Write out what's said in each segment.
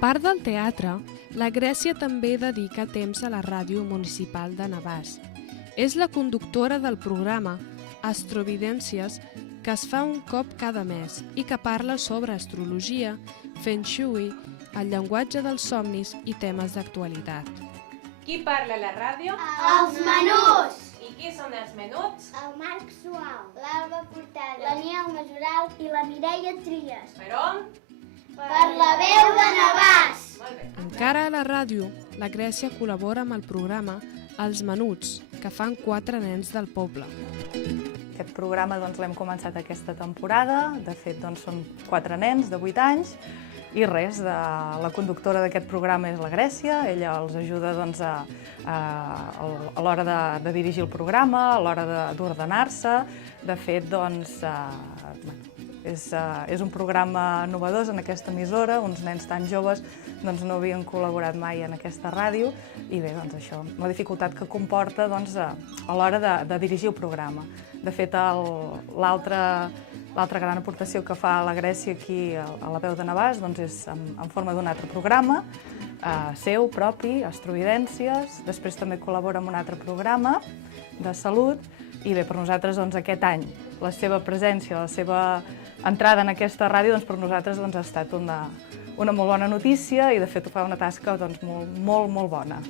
part del teatre, la Grècia també dedica temps a la ràdio municipal de Navàs. És la conductora del programa Astrovidències, que es fa un cop cada mes i que parla sobre astrologia, feng shui, el llenguatge dels somnis i temes d'actualitat. Qui parla a la ràdio? Els menuts! I qui són els menuts? El Marc Suau, l'Alba Portada, la Nieu Majoral i la Mireia Trias. Per on? Per la veu de Navàs! Molt bé. Encara a la ràdio, la Grècia col·labora amb el programa Els Menuts, que fan 4 nens del poble. Aquest programa l'hem començat aquesta temporada, de fet són 4 nens de 8 anys i res, la conductora d'aquest programa és la Grècia, ella els ajuda a l'hora de dirigir el programa, a l'hora d'ordenar-se. De fet, és un programa innovador en aquesta emissora, uns nens tan joves no havien col·laborat mai en aquesta ràdio i bé, això, la dificultat que comporta a l'hora de dirigir el programa. De fet, l'altra gran aportació que fa la Grècia aquí a la veu de Navàs és en forma d'un altre programa, seu, propi, Astrovidències. Després també col·labora amb un altre programa de salut i bé, per nosaltres aquest any la seva presència, la seva entrada en aquesta ràdio per nosaltres ha estat una molt bona notícia i de fet fa una tasca molt bona.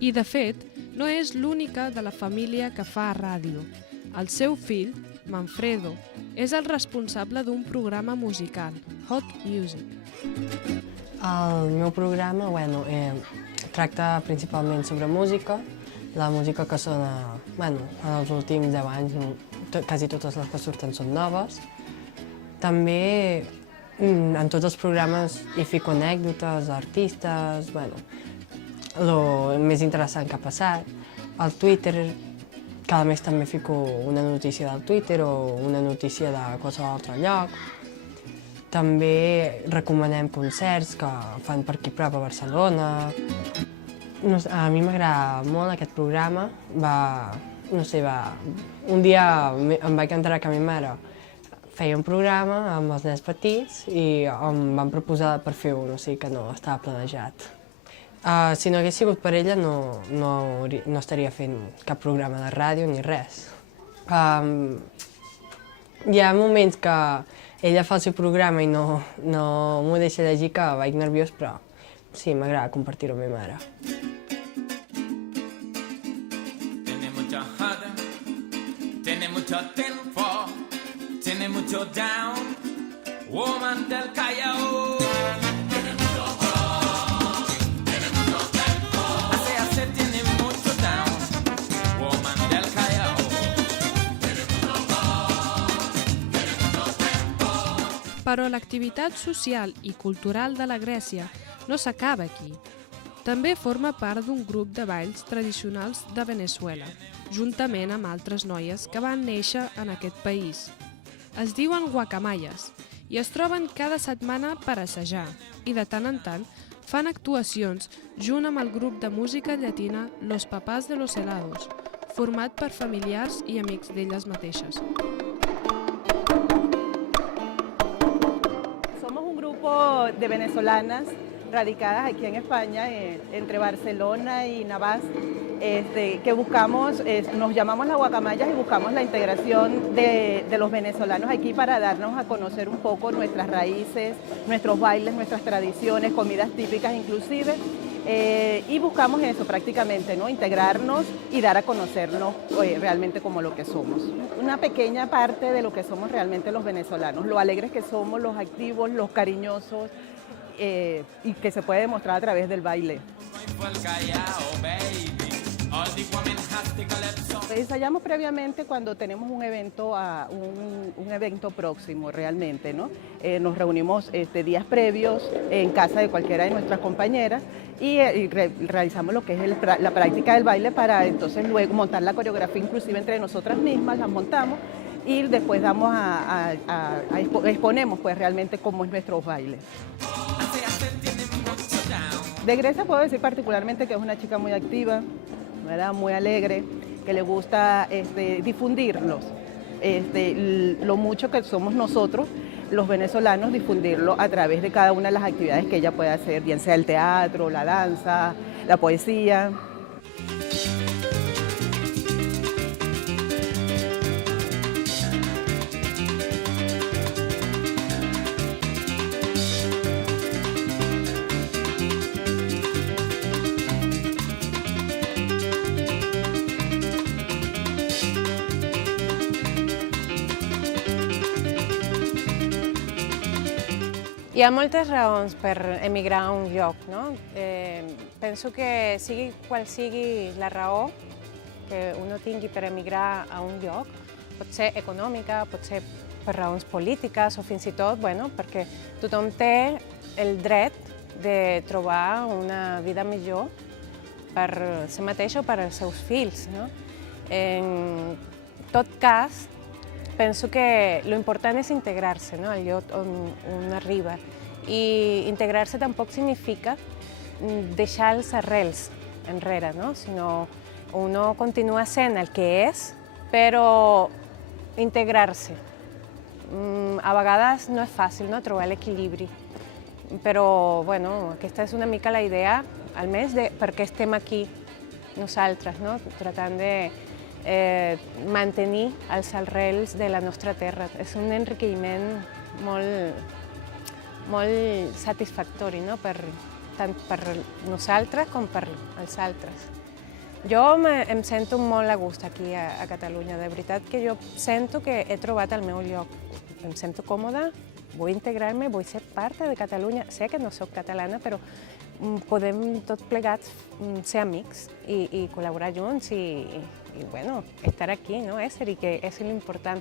I de fet, no és l'única de la família que fa ràdio. El seu fill, Manfredo, és el responsable d'un programa musical, Hot Music. El meu programa tracta principalment sobre música, la música que sona en els últims 10 anys, quasi totes les que surten són noves. També en tots els programes hi fico anècdotes, artistes, el més interessant que ha passat. Al Twitter, cada mes també fico una notícia del Twitter o una notícia de qualsevol altre lloc. També recomanem concerts que fan per aquí prop a Barcelona. A mi m'agrada molt aquest programa. Un dia em vaig enterar que ma mare feia un programa amb els nens petits i em van proposar per fer-ho, o sigui que no estava planejat. Si no hagués sigut per ella no estaria fent cap programa de ràdio ni res. Hi ha moments que ella fa el seu programa i no m'ho deixa llegir, que vaig nerviós, però sí, m'agrada compartir-ho amb ma mare. Tiene mucho tempo, tiene mucho down, woman del Callao. Tiene mucho color, tiene mucho tempo. Hace, tiene mucho down, woman del Callao. Tiene mucho color, tiene mucho tempo. Però l'activitat social i cultural de la Grècia no s'acaba aquí. També forma part d'un grup de balls tradicionals de Veneçuela, juntament amb altres noies que van néixer en aquest país. Es diuen guacamayes i es troben cada setmana per assajar i de tant en tant fan actuacions junt amb el grup de música llatina Los Papás de los Helados, format per familiars i amics d'elles mateixes. Somos un grupo de venezolanas radicadas aquí en España, entre Barcelona y Navàs, que buscamos, nos llamamos las guacamayas y buscamos la integración de los venezolanos aquí para darnos a conocer un poco nuestras raíces, nuestros bailes, nuestras tradiciones, comidas típicas inclusive, y buscamos eso prácticamente, ¿no? Integrarnos y dar a conocernos realmente como lo que somos. Una pequeña parte de lo que somos realmente los venezolanos, lo alegres que somos, los activos, los cariñosos, y que se puede demostrar a través del baile. Ensayamos previamente cuando tenemos un evento, un evento próximo realmente, ¿no? Nos reunimos días previos en casa de cualquiera de nuestras compañeras y realizamos lo que es la práctica del baile para entonces luego montar la coreografía inclusive entre nosotras mismas, las montamos y después exponemos pues realmente cómo es nuestros bailes. De Grecia puedo decir particularmente que es una chica muy activa, ¿verdad? Muy alegre, que le gusta difundirlos, lo mucho que somos nosotros los venezolanos difundirlo a través de cada una de las actividades que ella puede hacer, bien sea el teatro, la danza, la poesía. Hi ha moltes raons per emigrar a un lloc, no? Penso que sigui qual sigui la raó que uno tingui per emigrar a un lloc, pot ser econòmica, pot ser per raons polítiques o fins i tot, bueno, perquè tothom té el dret de trobar una vida millor per si mateix o per als seus fills, no? En tot cas, penso que l'important és integrar-se, no?, al lloc on arriba. I integrar-se tampoc significa deixar els arrels enrere, no?, sinó uno continua sent el que és, però integrar-se. A vegades no és fàcil, no?, trobar l'equilibri, però bueno, aquesta és una mica la idea, almenys de per què estem aquí nosaltres, no?, tratant de mantenir els arrels de la nostra terra. És un enriquiment molt satisfactori, no?, tant per nosaltres com per els altres. Jo em sento molt a gust aquí a Catalunya. De veritat que jo sento que he trobat el meu lloc. Em sento còmoda, vull integrar-me, vull ser part de Catalunya. Sé que no soc catalana, però podem tots plegats ser amics i col·laborar junts i bueno, estar aquí, no? Ésser, i que és l'important.